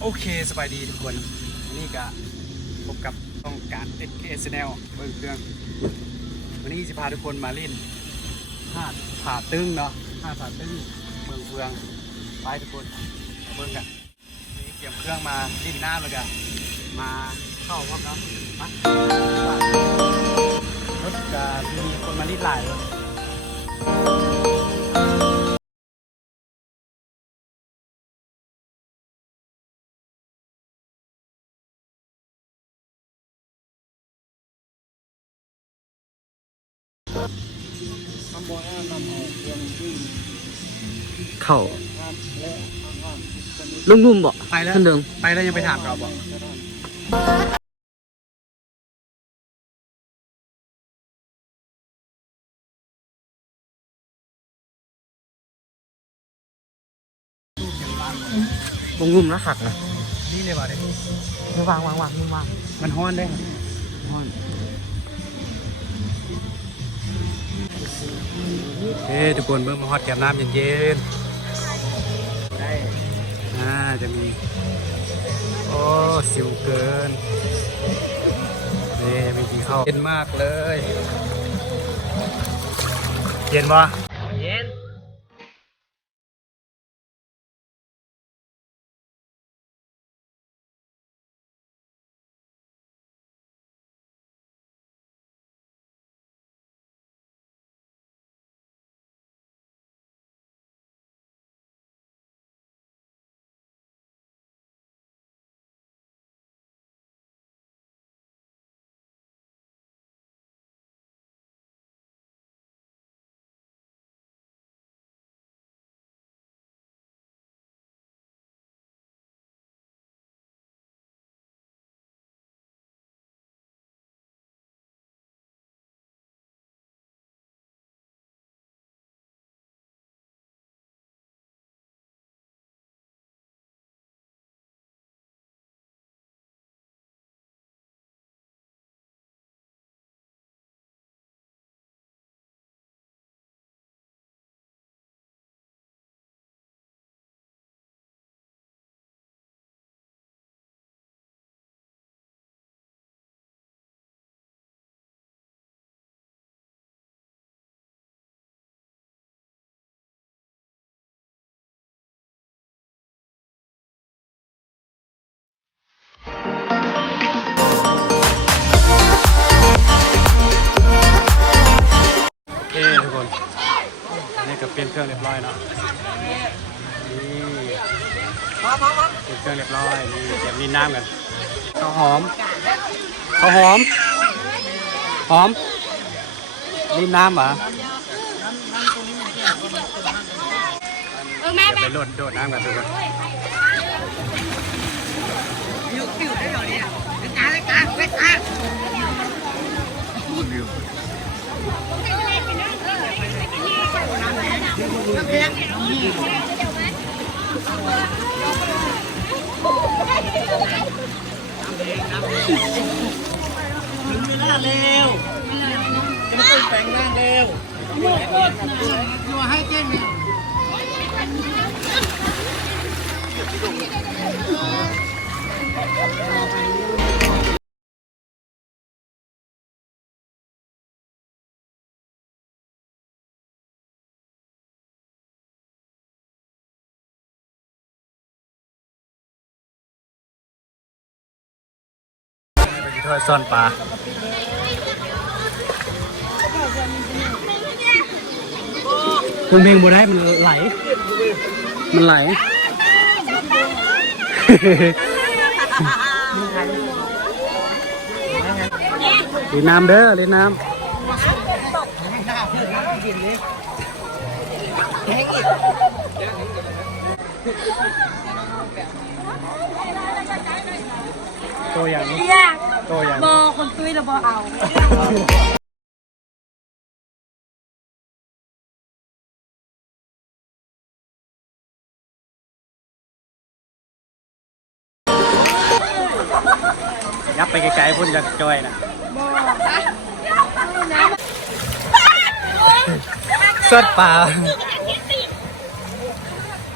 โอเคสบายดีทุกคนวันนี่ก็พบกับต้องการ SK Channel เบิ้งเครื่อง วันนี้จะพาทุกคนมาเล่นหาดผาตึงเนาะหาดผาตึงเมืองเฟืองไปทุกคนมาเบิ้งกันนี่เตรียมเครื่องมาดิ้นน้ำแล้วกันมาเข้าพร้อมเนาะมารถจะมีคนมาดิ้นหลายเลย เอาเครื่องวิ่งเข้าน้ำและน้ำคนนี้ลุงนุ่มบ่ไปแล้วขึ้นเดิมไปแล้วยังไปถามเราบอกจะต้องลุงนุ่มนะขักนะนี่เลยว่ะเด็ไม่วางวางวางไม่วางมันฮ้อนได้ฮ้อน เฮ้ทุกคนเบิ่งมาฮอดแก้มน้ำเย็นๆได้อ่าจะมี โอ้สิวเกินนี่มีกี่เข้าวเย็นมากเลย เย็นปะ ปลี่ยนเครื่องเรียบร้อยเนาะนี่เปลี่ยนเครื่องเรียบร้อยนี่เตรียมนี่น้ำกันข้าวหอมข้าวหอม หอมนี่น้ำเหรอเออแม่เดี๋ยวไปโดดโดดน้ำกันทุก คนเวลาเร็วจะมาต้นแต่งงานเร็วตัวให้เก่งเนี่ย ไปที่ทอดซ่อนปลาเพลงเพลงบัได้มันไหล มันไหลเล่นน้ำเด้อเล่นน้ำตัวอย่างนี้ ยากตัวอย่างบนี้อคนตุ้ยเราบอเอายับไปไกลๆพุ่นจะจอยนะซ่อนปลา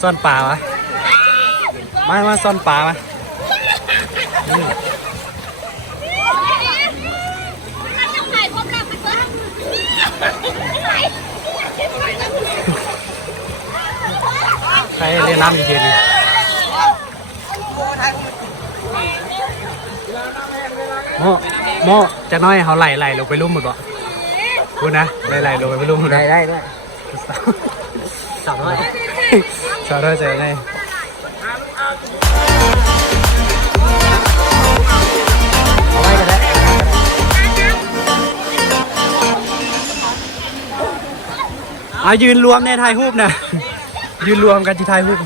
ซ่อนปลาวะมามาซ่อนปลามา เล่นน้ำเย็นโมโมจะน้อยเขาไหลไหลลงไปลุ่มหมดบ่พูดนะไหลไหลลงไปลุ่มหมดได้นะได้ด้วยสามร้อยชาวเราจะไงเอาไว้กันแล้วเอายืนรวมในถ่ายรูปนะ ยืนรวมกันที่ถ่ายรูป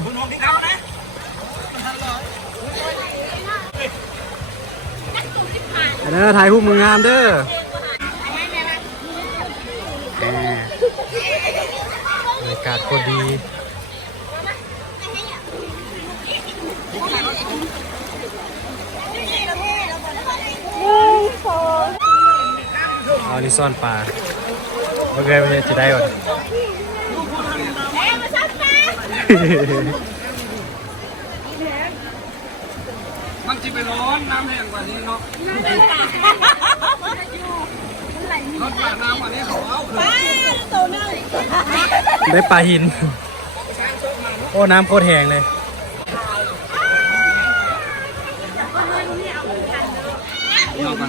อันนั้นถ่ายรูปมึงงามเด้อบรรยากาศโคตรดีเอานี่ซ่อนปลาโอเคไม่จะได้ก่อน มันจะไปร้อนน้ำแห้งกว่านี้เนาะร้อนกน้ำกว่านี้เขาเอาได้ปลาหิน โอ้น้ำโคตรแห้งเลยเอามา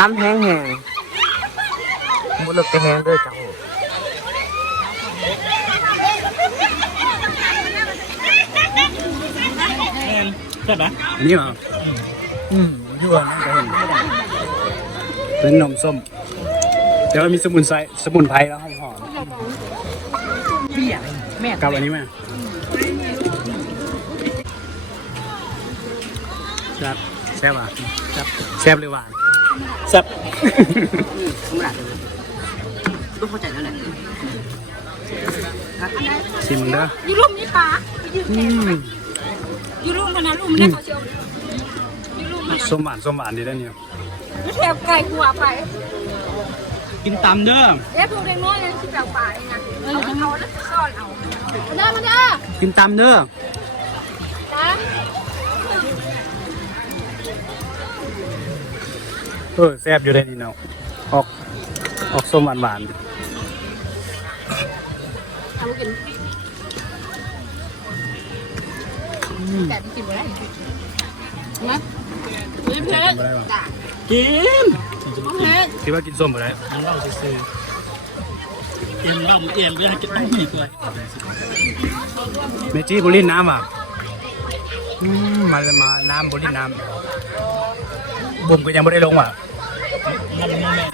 น้ำแห้งแห้งมุดลึกไปแห้งด้วยจังโอ้ใช่ไหมอันนี้เหรออืมที่ว่านั่นก็เห็นเป็นนมส้ม แต่ว่ามีสมุนไพรสมุนไพรแล้วหอมหอมแม่กับอันนี้ไหม แซ่บอะแซ่บแซ่บหรือหวานแซ่บต้องเข้าใจแล้วแหละชิมเด้ออยู่รุ่มนี่ปลาอืมอยู่รุ่มมันนะรุ่มมันนะเขาเชียวอยู่รุ่มมันส้มหวานส้มหวานดีได้อเนี่ยอยู่แถวไก่หัวไป กินตำเด้อเอ๊ะพวกเด็กน้อยยังที่แถวป่าเองนะเออเอาแล้วซ่อนเอามาเด้อมาเด้อกินตำเด้อนะ เออแซ่บอยู่ได้นี่เนาะออกออกส้มหวานหวานเอากินแต่กินไม่ได้นะไม่เผ็ดจ้ะกินไม่เผ็ดคิดว่ากินส้มบ่ได้มันเล่าซื่อเอียมเล่าเอียมเรื่องจะต้องมีด้วยเมจี้บุรินน้ำอะอืมมาเลยมาน้ำบุรินน้ำ บุ่มก็ยังไม่ได้ลงว่ะน้ำมันแม่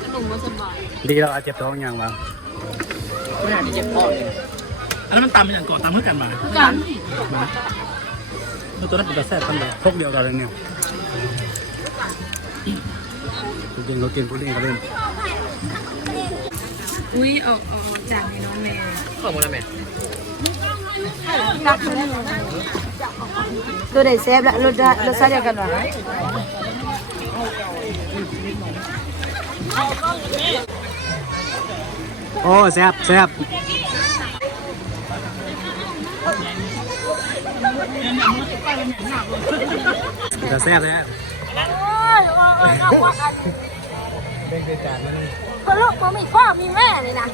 ขนมมันสบายดีแล้วอาจเจ็บท้องยังวะไม่น่าจจะเจ็บคอเลยอันนั้นมันตำอย่างก่อนตำเพื่อกันมากันตัวนั้นเป็นกระแซ่บกันเลยพวกเดียวกันเลยเนี่ยกูกินเขากินบุรินเขาเล่นอุ้ยออกออกจากในน้องเมย์ขอบคุณนะแม่รักมัน ตัวไหนแซ่บละรสได้รสชาติเดียวกันหรอโอ้แซ่บแซ่บจะแซ่บแล้วคนลูกผมมีพ่อมีแม่เลยนะ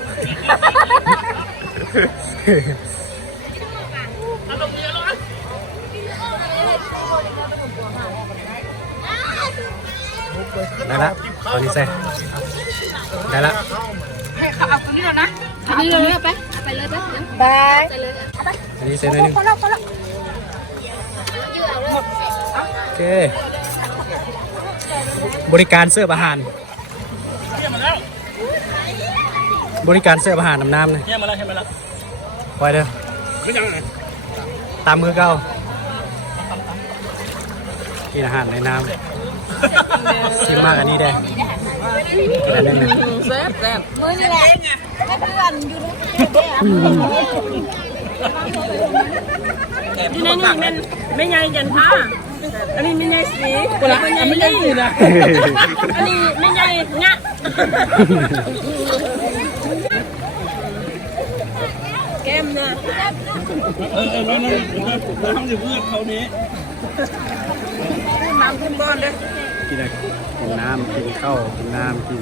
ได้ละตอนนี้แซ่บได้ละให้เขาเอาคนนี้แล้วนะเอาไปเลยไปไปเลยไปบายไปเลยเอาไปอันนี้เซ็นหน่อยหนึงพอแล้วพอแล้วโอเค บริการเสิร์ฟอาหาร บริการเสิร์ฟอาหารน้ำน้ำเลยเยี่ยมมาแล้วใช่ไหมล่ะปล่อยเด้อไม่ยังไงตามมือเก้ากินอาหารในน้ำ กินมากอันนี้ได้อันนึงนะมือนี่แหละให้เพื่อนอยู่ในอืมเนี่นี่นี่แมันไม่ใหญ่ยันผ้าอันนี้ไม่ใหญ่สีคนละอันไม่ใหญ่สีนะอันนี้ไม่ใหญ่งะแก้มนะเออเออแล้วนั่นเราทำสิเพื่อนเขานี้น้ำขึ้นก้อนเลย กินอะไรกินน้ำกินข้าวกินน้ำกิน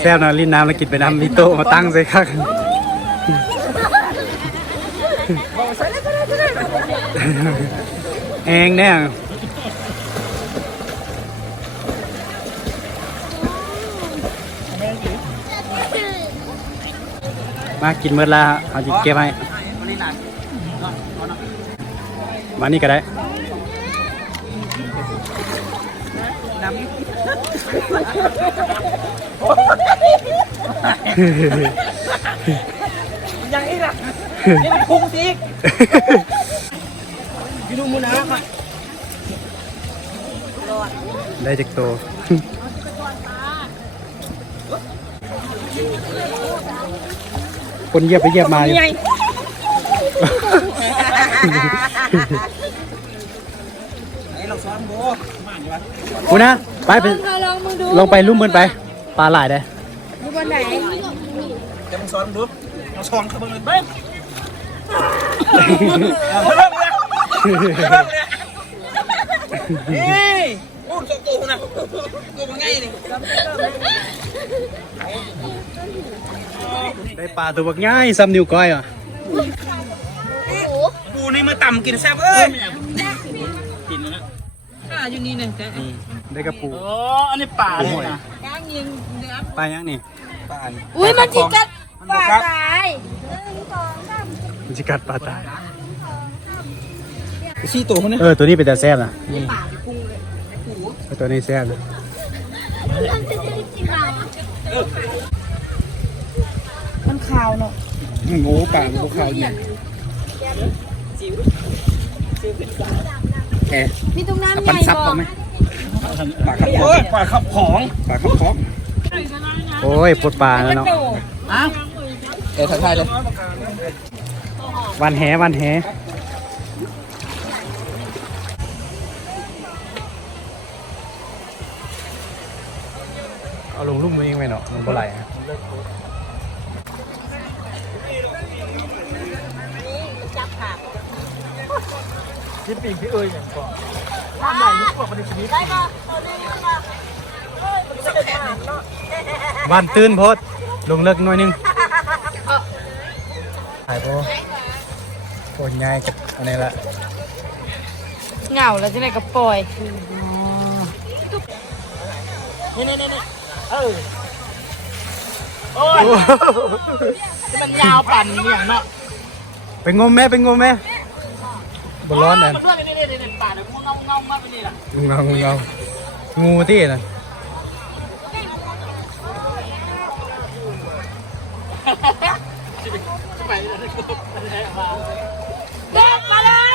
แซ่บนะลิ้นน้ำแล้วกินไปน้ำมีโต๊ะมาตั้งใส่ข้าง แองแน่มากินเมื่อละเอาจิเก็บให้มานี่ก็ได้ยังอีกล่ะนี่มันพุงสิกพี่ ดูมูนะค่ะได้จากโตวคนเหยียบไปเหยียบมาอยู่ใหญ่ไอ้เราซ้อนโบมาอยู่วะกูนะไปไปลองมึงดูลงไปลุ่มมันไป ปลาหลายได้ดูบนไหนเดี๋ยวมึงซ้อนดูเราซ้อนเขาเบิ่งเล นี่พูดโกงนะโกงง่ายนี่ได้ปลาตัวบักง่ายซ้ำนิ้วก้อยอะปูนี่มาต่ำกินแซ่บเอ้ยกินแล้วอ่าอยู่นี่หนึ่งจ้ะนี่ได้กระปูโอ้อันนี้ป่าเลยนะก้างยิงเนื้อปลายังนี่ป่าอุ้ยมันจิกัดปากตายมันจะกัดปลาตาย ชี้ตัวมันเนี่ยเออตัวนี้เป็นแต่แซ่บนะเออตัวนี้แซ่บนะมันขาวเนาะโอ้ปลามันขาวใหญ่แกมีตรงน้ำเอาใหปันญ่ซับบ่เขาไหมปลาขับโอ้ยป่าขับของปลาขับของโอ้ยปวดปลาแล้วเนาะอ้าวเอ๋ทักทายเลยวันแหวันแห เอาลงลุ่มมือเองไหมเนาะมันบ่ไหลฮะพี่ปีกพี่เอ้ยอย่างก่อนบ้านไหนยุคก่อนมันจะมีบ้านตื่นโพดลงเลิกหน่อยหนึงถ่ายโพโพดง่ายกับอันนี้ละเหงาแล้วจะไหนก็ปล่อยนี่นี่นี่ เออโอ้ยมันยาวปั่นเนี่ยเนาะไปงมแม่ไปงมแม่บนร้อนนั่นเพื่อนนี่นี่นี่ป่าเนี่ยงูเงาเงามาเป็นนี่แหละงูเงางูเงางูที่นั่นจะไปแล้วมาเด็กมาเลย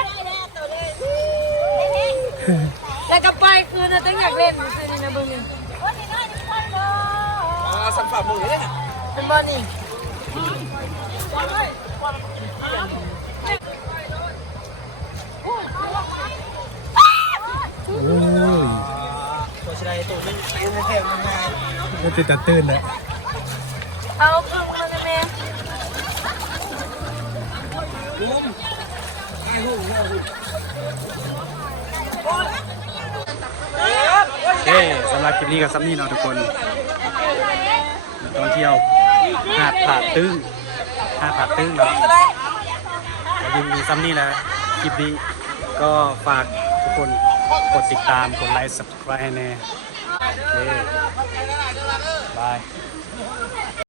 แล้วก็ปล่อยคืนนะตั้งอยากเล่นคืนนี้นะเบึงนี่อ๋อ สันฝ่ามือเนี่ยเป็นบอลนี่โอ้ยตัวชายตัวมันแข็งมันง่ายมันติดตะตื่นเลยเอาคืนมาเลยแม่ลุ้มไอ้หูเนี่ยหูโอ เคสำหรับคลิปนี้กับซัมนี่เนาะทุกคนตอนเที่ยวหาดผาตึ้งหาดผาตึ้งเนาะแล้วยิงมีซัมนี่แหละคลิปนี้ก็ฝากทุกคนกดติดตามกดไลค์ subscribe ให้แน่โอเคบาย